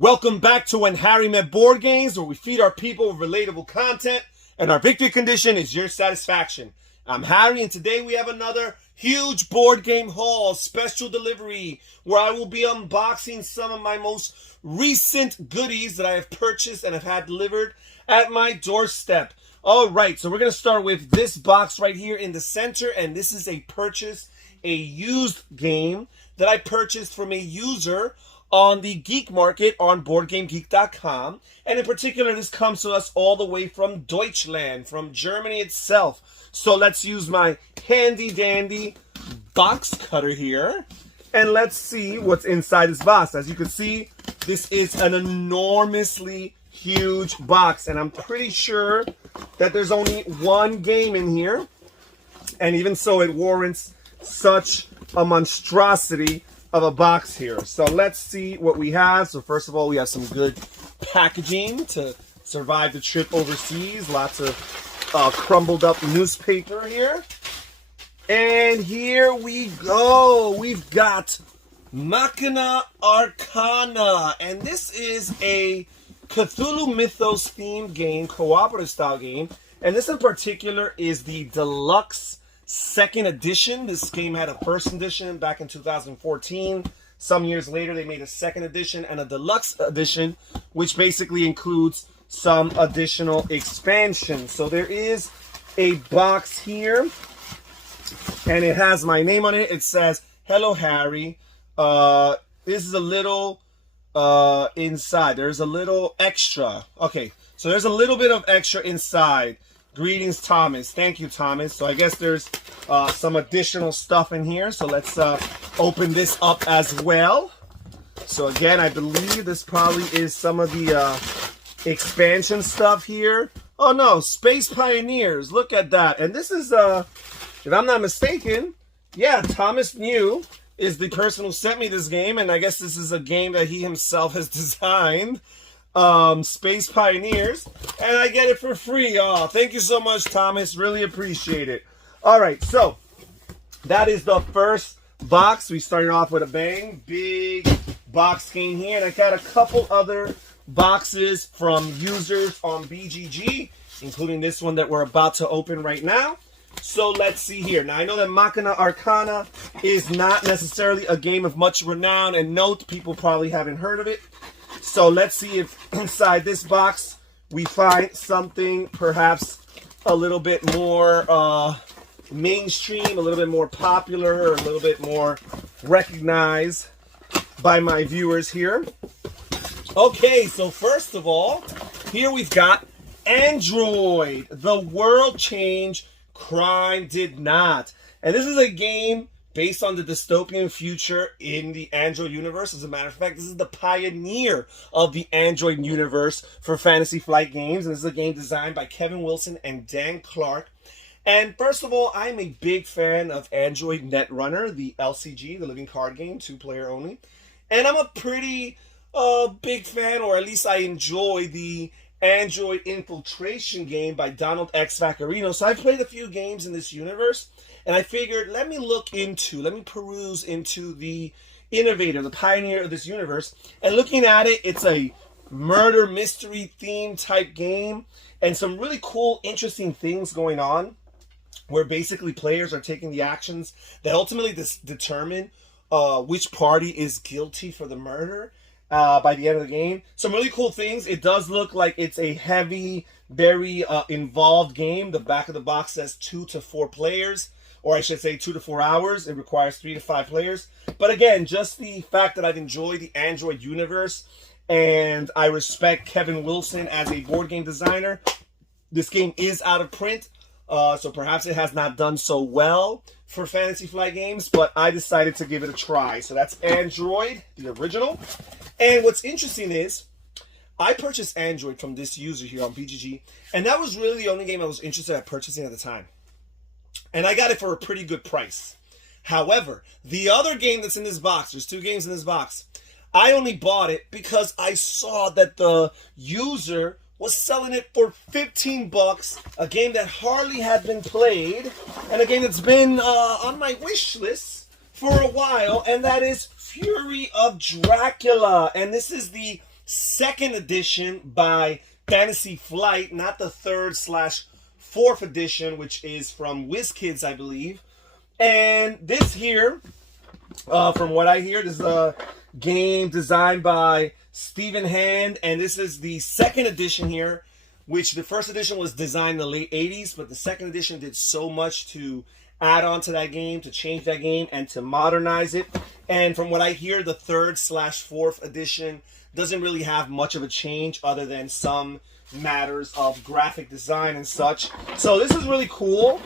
Welcome back to When Harry Met Board Games, where we feed our people with relatable content, and our victory condition is your satisfaction. I'm Harry, and today we have another huge board game haul, special delivery, where I will be unboxing some of my most recent goodies that I have purchased and have had delivered at my doorstep. Alright, so we're going to start with this box right here in the center, and this is a used game that I purchased from a user on the Geek Market on BoardGameGeek.com. And in particular, this comes to us all the way from Deutschland, from Germany itself. So let's use my handy dandy box cutter here, and let's see what's inside this box. As you can see, this is an enormously huge box, and I'm pretty sure that there's only one game in here, and even so, it warrants such a monstrosity of a box here. So let's see what we have. So first of all, we have some good packaging to survive the trip overseas. Lots of crumbled up newspaper here. And here we go. We've got Machina Arcana. And this is a Cthulhu Mythos themed game, cooperative style game. And this in particular is the deluxe second edition. This game had a first edition back in 2014. Some years later, they made a second edition and a deluxe edition, which basically includes some additional expansion. So there is a box here, and it has my name on it. It says, "Hello, Harry." This is a little inside. There's a little extra. Okay, so there's a little bit of extra inside. Greetings, Thomas. Thank you, Thomas. So I guess there's some additional stuff in here. So let's open this up as well. So again, I believe this probably is some of the expansion stuff here. Oh no, Space Pioneers. Look at that. And this is, if I'm not mistaken, yeah, Thomas New is the person who sent me this game. And I guess this is a game that he himself has designed. Space Pioneers, and I get it for free. Oh, thank you so much, Thomas. Really appreciate it. All right, so that is the first box. We started off with a bang. Big box game here, and I got a couple other boxes from users on BGG, including this one that we're about to open right now. So let's see here. Now, I know that Machina Arcana is not necessarily a game of much renown and note. People probably haven't heard of it. So let's see if inside this box we find something perhaps a little bit more mainstream, a little bit more popular, or a little bit more recognized by my viewers here. Okay, so first of all, here we've got Android. The World Changed, Crime Did Not. And this is a game based on the dystopian future in the Android universe. As a matter of fact, this is the pioneer of the Android universe for Fantasy Flight Games. And this is a game designed by Kevin Wilson and Dan Clark. And first of all, I'm a big fan of Android Netrunner, the LCG, the living card game, 2-player only. And I'm a pretty big fan, or at least I enjoy the Android Infiltration game by Donald X. Vaccarino. So I've played a few games in this universe. And I figured, let me peruse into the innovator, the pioneer of this universe. And looking at it, it's a murder mystery theme type game. And some really cool, interesting things going on, where basically players are taking the actions that ultimately determine which party is guilty for the murder by the end of the game. Some really cool things. It does look like it's a heavy, very involved game. The back of the box says 2 to 4 players. Or I should say 2 to 4 hours. It requires 3 to 5 players. But again, just the fact that I've enjoyed the Android universe and I respect Kevin Wilson as a board game designer. This game is out of print, so perhaps it has not done so well for Fantasy Flight Games, but I decided to give it a try. So that's Android, the original. And what's interesting is, I purchased Android from this user here on BGG, and that was really the only game I was interested in purchasing at the time. And I got it for a pretty good price. However, the other game that's in this box, there's 2 games in this box, I only bought it because I saw that the user was selling it for 15 bucks, a game that hardly had been played, and a game that's been on my wish list for a while, and that is Fury of Dracula. And this is the second edition by Fantasy Flight, not the third/fourth edition, which is from WizKids, I believe. And this here, from what I hear, this is a game designed by Stephen Hand, and this is the second edition here, which the first edition was designed in the late 80s, but the second edition did so much to add on to that game, to change that game, and to modernize it. And from what I hear, the third/fourth edition doesn't really have much of a change other than some matters of graphic design and such. So this is really cool.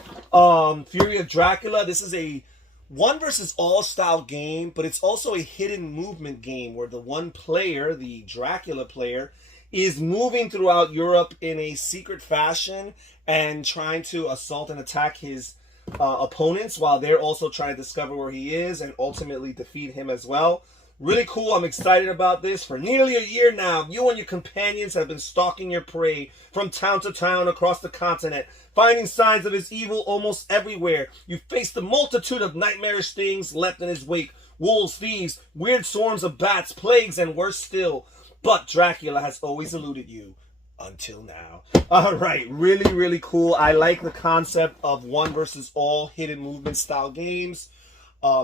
Fury of Dracula. This is a one versus all style game, but it's also a hidden movement game where the one player, the Dracula player, is moving throughout Europe in a secret fashion and trying to assault and attack his opponents while they're also trying to discover where he is and ultimately defeat him as well. Really cool. I'm excited about this. For nearly a year now, you and your companions have been stalking your prey from town to town across the continent, finding signs of his evil almost everywhere. You face the multitude of nightmarish things left in his wake: wolves, thieves, weird swarms of bats, plagues, and worse still. But Dracula has always eluded you. Until now. All right, really, really cool. I like the concept of one versus all hidden movement style games.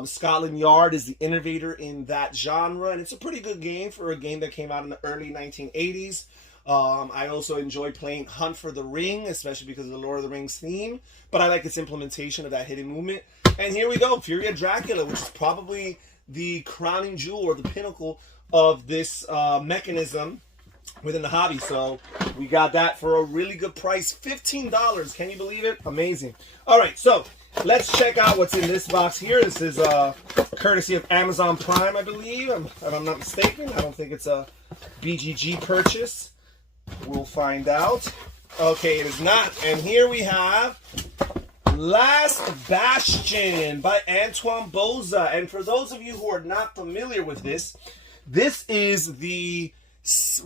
Scotland Yard is the innovator in that genre, and it's a pretty good game for a game that came out in the early 1980s. I also enjoy playing Hunt for the Ring, especially because of the Lord of the Rings theme, but I like its implementation of that hidden movement. And here we go, Fury of Dracula, which is probably the crowning jewel or the pinnacle of this mechanism within the hobby. So we got that for a really good price, $15. Can you believe it? Amazing. All right, so let's check out what's in this box here. This is courtesy of Amazon Prime, I believe, if I'm not mistaken. I don't think it's a BGG purchase. We'll find out. Okay, it is not. And here we have Last Bastion by Antoine Boza. And for those of you who are not familiar with this, this is the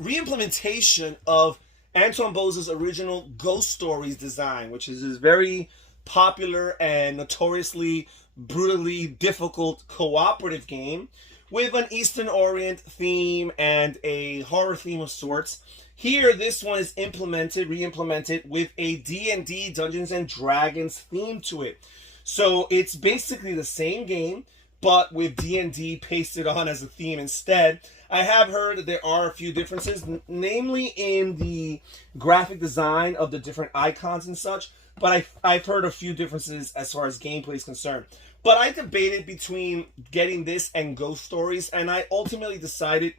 re-implementation of Antoine Boza's original Ghost Stories design, which is his very popular and notoriously brutally difficult cooperative game with an Eastern Orient theme and a horror theme of sorts. Here, this one is re-implemented with a D&D, Dungeons and Dragons theme to it. So it's basically the same game, but with D&D pasted on as a theme instead. I have heard that there are a few differences, namely in the graphic design of the different icons and such, but I've heard a few differences as far as gameplay is concerned. But I debated between getting this and Ghost Stories, and I ultimately decided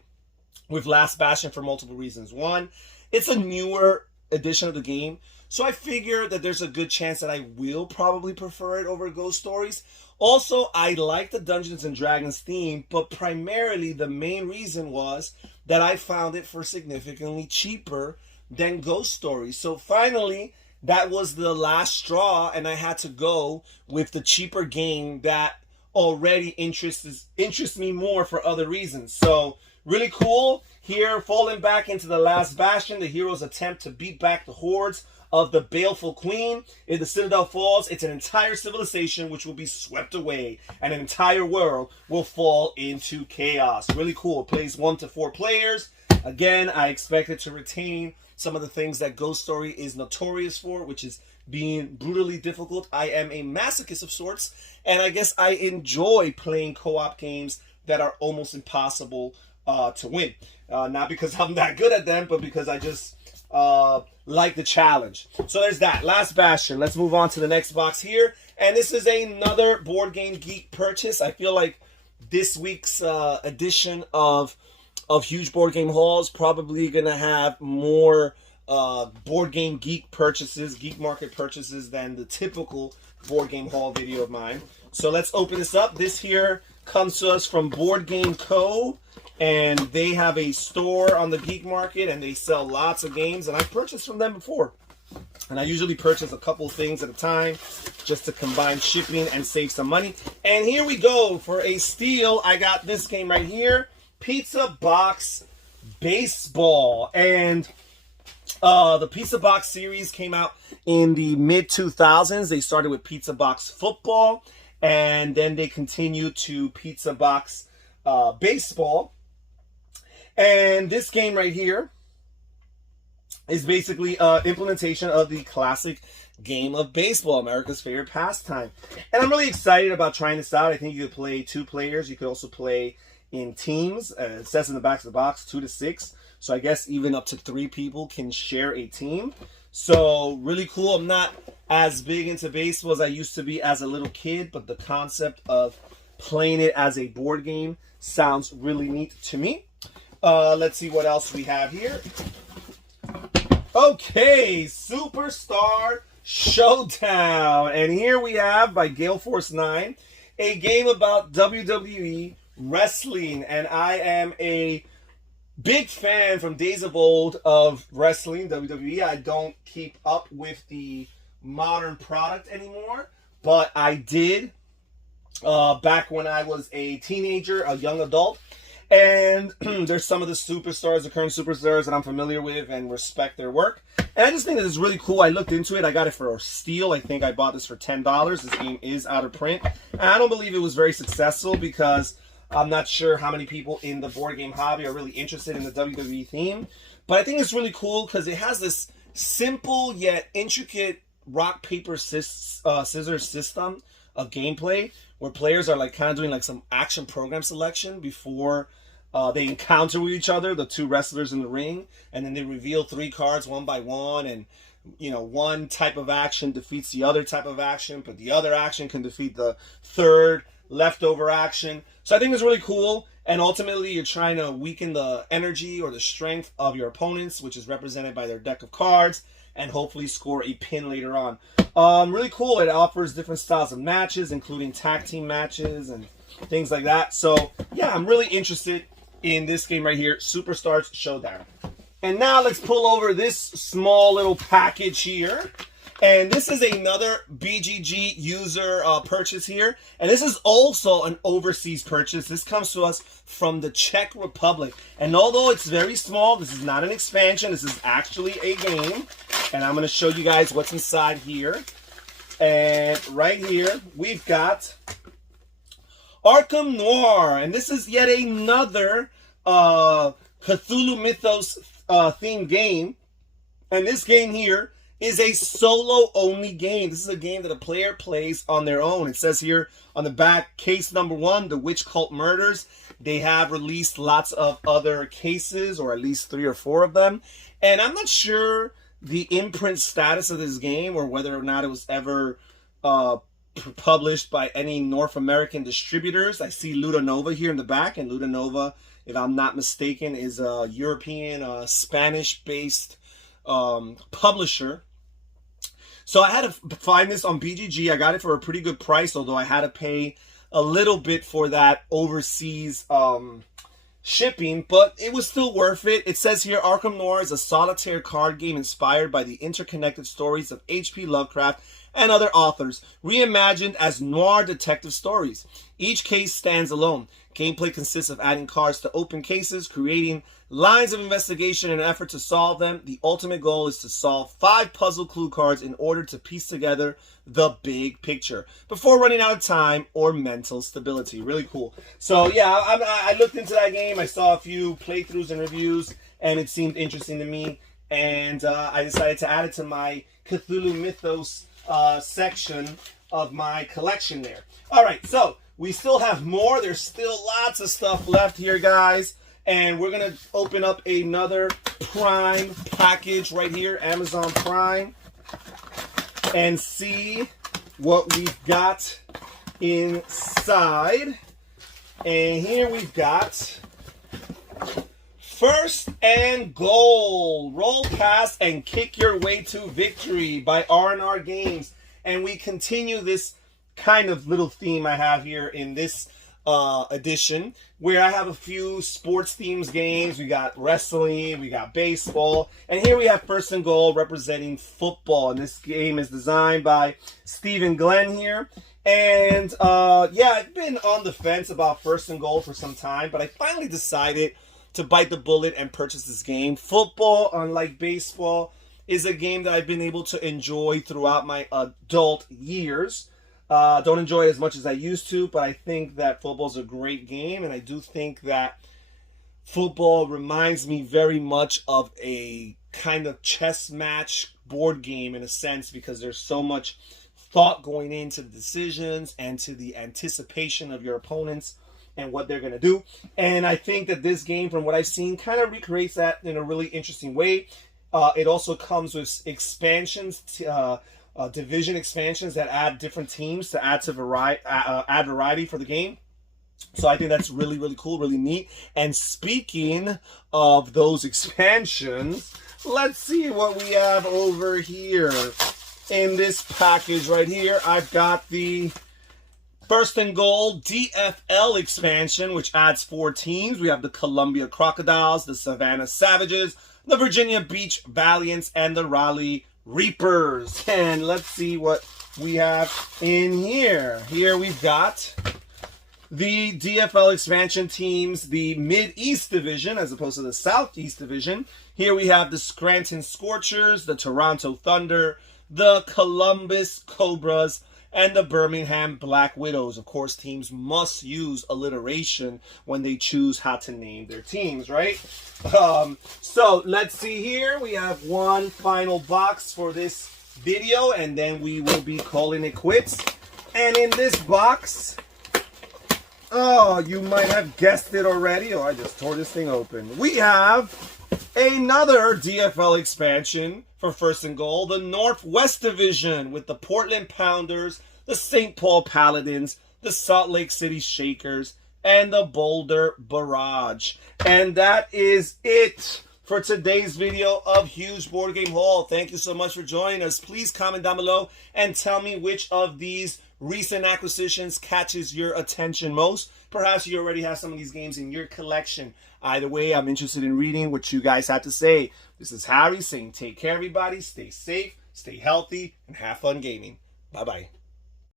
with Last Bastion for multiple reasons. One, it's a newer edition of the game, so I figure that there's a good chance that I will probably prefer it over Ghost Stories. Also, I like the Dungeons and Dragons theme, but primarily the main reason was that I found it for significantly cheaper than Ghost Stories. So finally, that was the last straw, and I had to go with the cheaper game that already interests me more for other reasons. So really cool. Here, falling back into the Last Bastion, the hero's attempt to beat back the hordes of the baleful queen. If the Citadel falls, it's an entire civilization which will be swept away, and an entire world will fall into chaos. Really cool. It plays 1 to 4 players. Again, I expect it to retain some of the things that Ghost Story is notorious for, which is being brutally difficult. I am a masochist of sorts, and I guess I enjoy playing co-op games that are almost impossible to win. Not because I'm that good at them, but because I just like the challenge. So there's that. Last Bastion. Let's move on to the next box here. And this is another Board Game Geek purchase. I feel like this week's edition of Huge Board Game Haul is probably going to have more Board Game Geek purchases, Geek Market purchases than the typical Board Game Haul video of mine. So let's open this up. This here comes to us from Board Game Co. And they have a store on the Geek Market, and they sell lots of games, and I've purchased from them before. And I usually purchase a couple things at a time just to combine shipping and save some money. And here we go. For a steal, I got this game right here, Pizza Box Baseball. And the Pizza Box series came out in the mid-2000s. They started with Pizza Box Football, and then they continued to Pizza Box Baseball. And this game right here is basically implementation of the classic game of baseball, America's favorite pastime. And I'm really excited about trying this out. I think you could play 2 players. You could also play in teams. It says in the back of the box 2 to 6. So I guess even up to 3 people can share a team. So really cool. I'm not as big into baseball as I used to be as a little kid, but the concept of playing it as a board game sounds really neat to me. Let's see what else we have here. Okay, Superstar Showdown. And here we have, by Gale Force 9, a game about WWE wrestling. And I am a big fan from days of old of wrestling, WWE. I don't keep up with the modern product anymore, but I did back when I was a teenager, a young adult. And there's some of the superstars, the current superstars that I'm familiar with and respect their work. And I just think that it's really cool. I looked into it. I got it for a steal. I think I bought this for $10. This game is out of print. And I don't believe it was very successful because I'm not sure how many people in the board game hobby are really interested in the WWE theme. But I think it's really cool because it has this simple yet intricate rock, paper, scissors system of gameplay where players are like kind of doing like some action program selection before they encounter with each other, the 2 wrestlers in the ring, and then they reveal 3 cards one by one, and you know, one type of action defeats the other type of action, but the other action can defeat the third leftover action. So I think it's really cool, and ultimately you're trying to weaken the energy or the strength of your opponents, which is represented by their deck of cards, and hopefully score a pin later on. Really cool. It offers different styles of matches, including tag team matches and things like that. So yeah, I'm really interested in this game right here, Superstars Showdown. And now let's pull over this small little package here. And this is another BGG user purchase here. And this is also an overseas purchase. This comes to us from the Czech Republic. And although it's very small, this is not an expansion. This is actually a game. And I'm going to show you guys what's inside here. And right here, we've got Arkham Noir. And this is yet another Cthulhu Mythos themed game. And this game here is a solo-only game. This is a game that a player plays on their own. It says here on the back, case number 1, the Witch Cult Murders. They have released lots of other cases, or at least 3 or 4 of them. And I'm not sure the imprint status of this game, or whether or not it was ever published by any North American distributors. I see Ludanova here in the back, and Ludanova, if I'm not mistaken, is a European, Spanish-based publisher. So I had to find this on BGG. I got it for a pretty good price, although I had to pay a little bit for that overseas shipping, but it was still worth it. It says here, Arkham Noir is a solitaire card game inspired by the interconnected stories of H.P. Lovecraft and other authors, reimagined as noir detective stories. Each case stands alone. Gameplay consists of adding cards to open cases, creating lines of investigation in an effort to solve them. The ultimate goal is to solve 5 puzzle clue cards in order to piece together the big picture before running out of time or mental stability. Really cool. So yeah, I looked into that game. I saw a few playthroughs and reviews, and it seemed interesting to me. And I decided to add it to my Cthulhu Mythos section of my collection there. All right, so we still have more. There's still lots of stuff left here, guys. And we're going to open up another Prime package right here, Amazon Prime, and see what we've got inside. And here we've got First and Goal. Roll, pass, and kick your way to victory by R&R Games. And we continue this kind of little theme I have here in this edition, where I have a few sports themes games. We got wrestling, we got baseball, and here we have First and Goal representing football. And this game is designed by Stephen Glenn here. And yeah, I've been on the fence about First and Goal for some time, but I finally decided to bite the bullet and purchase this game. Football, unlike baseball, is a game that I've been able to enjoy throughout my adult years. Don't enjoy it as much as I used to, but I think that football is a great game, and I do think that football reminds me very much of a kind of chess match board game in a sense, because there's so much thought going into the decisions and to the anticipation of your opponents and what they're going to do. And I think that this game, from what I've seen, kind of recreates that in a really interesting way. It also comes with expansions, division expansions that add different teams to add variety for the game. So I think that's really, really cool, really neat. And speaking of those expansions, let's see what we have over here. In this package right here, I've got the First and Goal DFL expansion, which adds 4 teams. We have the Columbia Crocodiles, the Savannah Savages, the Virginia Beach Valiants, and the Raleigh Reapers. And let's see what we have in here. Here we've got the DFL expansion teams, the Mid-East Division as opposed to the Southeast Division. Here we have the Scranton Scorchers, the Toronto Thunder, the Columbus Cobras, and the Birmingham Black Widows. Of course, teams must use alliteration when they choose how to name their teams, right? So let's see here. We have one final box for this video, and then we will be calling it quits. And in this box, oh, you might have guessed it already. Oh, I just tore this thing open. We have another DFL expansion for First and Goal, the Northwest Division, with the Portland Pounders, the St. Paul Paladins, the Salt Lake City Shakers, and the Boulder Barrage. And that is it for today's video of Huge Board Game Haul. Thank you so much for joining us. Please comment down below and tell me which of these recent acquisitions catches your attention most. Perhaps you already have some of these games in your collection. Either way, I'm interested in reading what you guys have to say. This is Harry saying take care, everybody. Stay safe, stay healthy, and have fun gaming. Bye-bye.